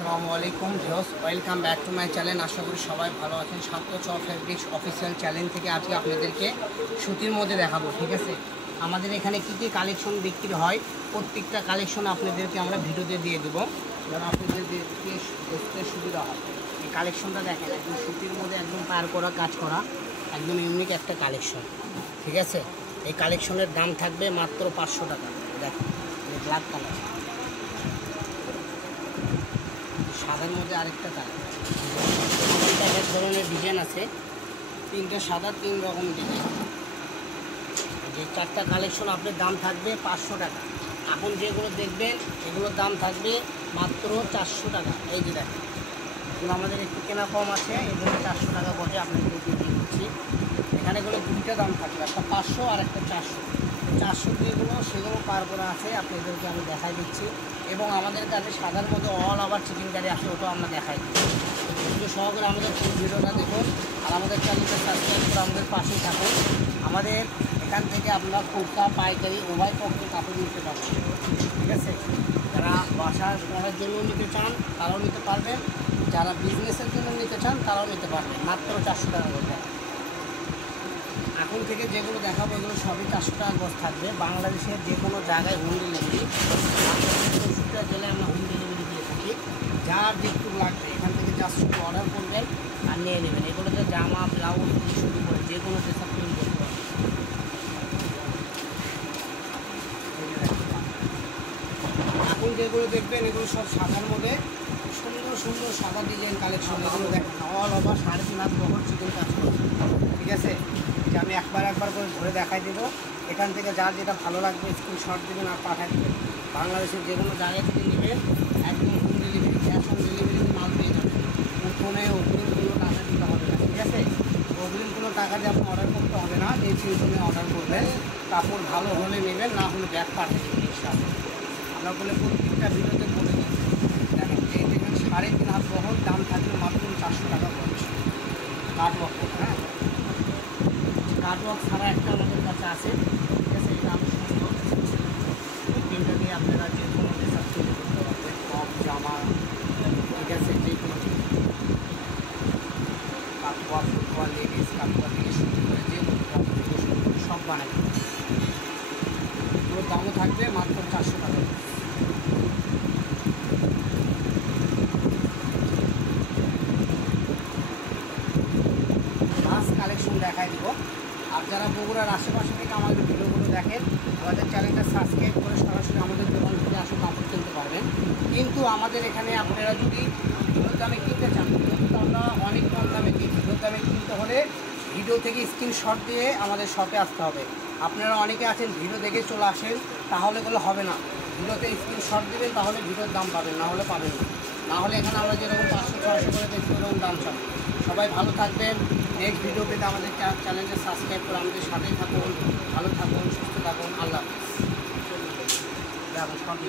আসসালামু আলাইকুম viewers, welcome back to my channel. আশা করি সবাই ভালো আছেন। সাত্য চ ফেব্রিক্স অফিসিয়াল চ্যানেল থেকে আজকে আপনাদেরকে সুতির মধ্যে দেখাবো। ঠিক আছে, আমাদের এখানে কী কী কালেকশন বিক্রি হয় প্রত্যেকটা কালেকশন আপনাদেরকে আমরা ভিডিওতে দিয়ে দেবো, যেন আপনাদের দেখতে সুবিধা হয়। এই কালেকশনটা দেখেন, একদম সুতির মধ্যে একদম পার করা কাজ করা, একদম ইউনিক একটা কালেকশন। ঠিক আছে, এই কালেকশনের দাম থাকবে মাত্র 500 টাকা। দেখেন ব্ল্যাক কালার, সাদার মধ্যে আরেকটা কালার, এক ধরনের ডিজাইন আছে, তিনটে সাদা, 3 রকম ডিজাইন। যে 4টা কালেকশন আপনার দাম থাকবে 500 টাকা। এখন যেগুলো দেখবেন এগুলোর দাম থাকবে মাত্র 400 টাকা। এই যে দেখেন, এগুলো আমাদের একটু কেনা কম আছে, এগুলো 400 টাকা গজে আপনাদের দিয়ে দিচ্ছি। এখানে এগুলো দুইটা দাম থাকবে, একটা 500 আর একটা 400। 400 যেগুলো সেগুলো পার করা আছে আপনাদেরকে আমি দেখাই দিচ্ছি। এবং আমাদের কাছে সাদার মধ্যে অল ওভার চিকেন কারি আসে, ওটাও আমরা দেখাই দিচ্ছি। একটু সহকারে আমাদের ফুল ভিডিওটা দেখুন আর আমাদের চ্যানেলটা সাবস্ক্রাইব করে আমাদের পাশেই থাকুন। আমাদের এখান থেকে আপনারা কুর্তা পাইকারি উভয় পক্ষে কাপড় নিতে পারবেন। ঠিক আছে, যারা বাসা করার জন্য নিতে চান তারাও নিতে পারবেন, যারা বিজনেসের জন্য নিতে চান তারাও নিতে পারবেন। মাত্র 400 টাকা করে। এখন থেকে যেগুলো দেখাবো এগুলো সবই 400 টাকা গজ থাকবে। বাংলাদেশের যে কোনো জায়গায় হোম ডেলিভারি, 64টা জেলায় আমরা হোম ডেলিভারি দিয়ে থাকি। যার যেটুকু লাগবে এখান থেকে জাস্ট অর্ডার করবেন আর নিয়ে নেবেন। এগুলোতে জামা ব্লাউজ থেকে শুরু করে যে কোনো ড্রেস আপনি করতে পারবেন। এখন যেগুলো দেখবেন এগুলো সব সাদার মধ্যে সুন্দর সুন্দর সাদা ডিজাইন কালেকশন। এগুলো দেখেন অল ওভার 3.5 হাত বহর চিকেন কাজ করবে। ঠিক আছে, যে আমি একবার করে ধরে দেখাই দেবো। এখান থেকে যার যেটা ভালো লাগবে স্ক্রিনশট দেবেন আর পাঠাই দেবেন। বাংলাদেশের যে কোনো জায়গায় থেকে নেবেন, একদম হোম ডেলিভারি, ক্যাশ অন ডেলিভারিতে মাল পেয়ে যাবেন। প্রথমে অগ্রিম কোনো টাকা দিতে হবে না। ঠিক আছে, অগ্রিম কোনো টাকা দিয়ে আপনি অর্ডার করতে হবে না। যে সিস্টেমে অর্ডার করবেন, কাপড় ভালো হলে নেবেন, না হলে ব্যাগ পাঠিয়ে দেবেন ইনশাআল্লাহ। আমরা বলে প্রত্যেকটা ভিডিওতে বলে দিই। দেখেন এই দেখেন 3.5 হাত বহর, দাম থাকবে মাত্র 400 টাকা পড়ছে। কাটওয়ার্ক, হ্যাঁ কাটওয়ার্ক ছাড়া একটা আমাদের কাছে আছে। ঠিক আছে, এটা আমি সুন্দর তিনটা দিয়ে আপনারা যে কোনো ড্রেস তৈরি করতে পারবেন, টপ জামা। ঠিক আছে, যে কোনো কাটওয়ার্ক, ফুটবল, লেডিস কাটওয়ার্ক থেকে শুরু করে যে কোনো টপ থেকে শুরু করে সব বানাই। এগুলোর দামও থাকবে মাত্র 400 টাকা। কালেকশন দেখাই দিব। আর যারা বগুড়ার আশেপাশে থেকে আমাদের ভিডিওগুলো দেখেন, আমাদের চ্যানেলটা সাবস্ক্রাইব করে সরাসরি আমাদের দোকান থেকে আসলে কাপড় কিনতে পারবেন। কিন্তু আমাদের এখানে আপনারা যদি ভিডিওর দামে কিনতে চান, কিন্তু আমরা অনেক কম দামে দিই। ভিডিওর দামে কিনতে হলে ভিডিও থেকে স্ক্রিনশট দিয়ে আমাদের শপে আসতে হবে। আপনারা অনেকে আছেন ভিডিও দেখে চলে আসেন, তাহলে এগুলো হবে না। ভিডিওতে স্ক্রিনশট দেবেন, তাহলে ভিডিওর দাম পাবেন, না হলে পাবেন না। না হলে এখানে আমরা যেরকম 500-600 করে দেখি ওরকম দাম চাবো। সবাই ভালো থাকবেন। নেক্সট ভিডিও পেতে আমাদের চ্যানেলটা সাবস্ক্রাইব করে আমাদের সাথেই থাকুন। ভালো থাকুন, সুস্থ থাকুন। আল্লাহ হাফেজ।